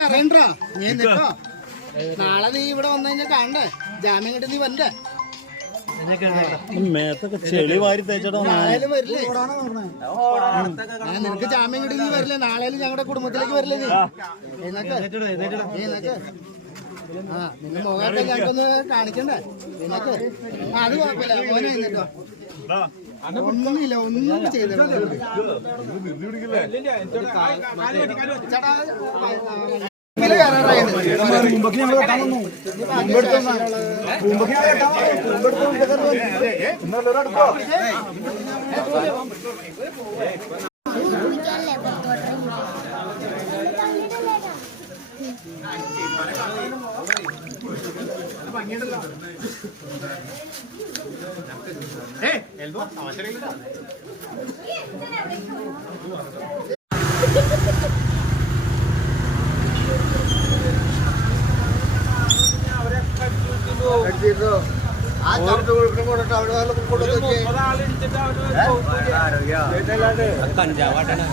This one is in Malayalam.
അറിയണ്ടാ നീ നിക്കോ നാളെ നീ ഇവിടെ വന്നു കഴിഞ്ഞാൽ കാണണ്ടേ ജാമ്യം കിട്ടി നീ വരണ്ടേ മേത്തൊക്കെ ചെളി വാരി തേച്ചോ നാളെയും വരില്ലേ നിനക്ക് ജാമ്യം കിട്ടി നീ വരില്ലേ നാളെയും ഞങ്ങളുടെ കുടുംബത്തിലേക്ക് വരില്ലേ നീ നീനക്ക് ആ നിന്റെ മുഖത്തെ ഞങ്ങൾക്കൊന്ന് കാണിക്കണ്ടേ നിനക്ക് അത് കുഴപ്പമില്ല മോനെ നിന്നോ ഒന്നുമില്ല ഒന്നും ചെയ്തില്ല കഞ്ചാവാട്ടാണ്